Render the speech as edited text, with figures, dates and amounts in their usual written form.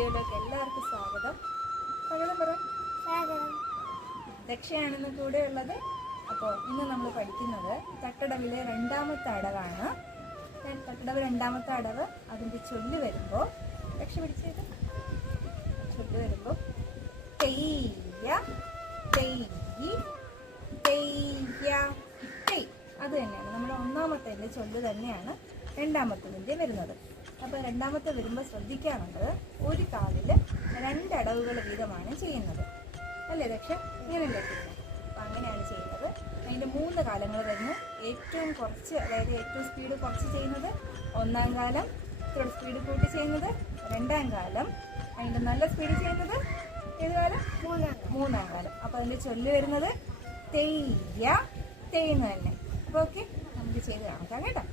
വീഡിയോയിലേക്ക് എല്ലാവർക്കും സ്വാഗതം. സ്വാഗതം പറ. ദക്ഷയാണെന്ന് കൂടെ ഉള്ളത്. അപ്പോൾ ഇന്ന് നമ്മൾ പഠിക്കുന്നത് തട്ടടവിലെ രണ്ടാമത്തെ അടവാണ്. തട്ടടവ് രണ്ടാമത്തെ അടവ്. അതിൻ്റെ ചൊല്ല് വരുമ്പോൾ ദക്ഷ പിടിച്ചത് ചൊല്ല് വരുമ്പോൾ തെയ്യ തെയ്യ് തെയ്യ തെയ്. അത് തന്നെയാണ് നമ്മുടെ ഒന്നാമത്തെ ചൊല്ല് തന്നെയാണ് രണ്ടാമത്തതിൻ്റെ വരുന്നത്. അപ്പോൾ രണ്ടാമത്തെ വരുമ്പോൾ ശ്രദ്ധിക്കാറുള്ളത് ഒരു കാലിൽ രണ്ടടവുകൾ വീതമാണ് ചെയ്യുന്നത് അല്ലേ ദക്ഷ? ഇങ്ങനെയല്ലേ ചെയ്യുന്നത്? അപ്പം അങ്ങനെയാണ് ചെയ്യുന്നത്. അതിൻ്റെ 3 കാലങ്ങൾ വരുന്നു. ഏറ്റവും കുറച്ച്, അതായത് ഏറ്റവും സ്പീഡ് കുറച്ച് ചെയ്യുന്നത് ഒന്നാം കാലം, ഇത്തിരി സ്പീഡ് കൂട്ടി ചെയ്യുന്നത് രണ്ടാം കാലം, അതിൻ്റെ നല്ല സ്പീഡ് ചെയ്യുന്നത് ഏത് കാലം? മൂന്നാം കാലം. അപ്പോൾ അതിൻ്റെ ചൊല്ല് വരുന്നത് തെയ്യ തെയ്യുന്നത് തന്നെ. അപ്പോൾ ഓക്കെ, നമുക്ക് ചെയ്ത് കാണാം കേട്ടോ.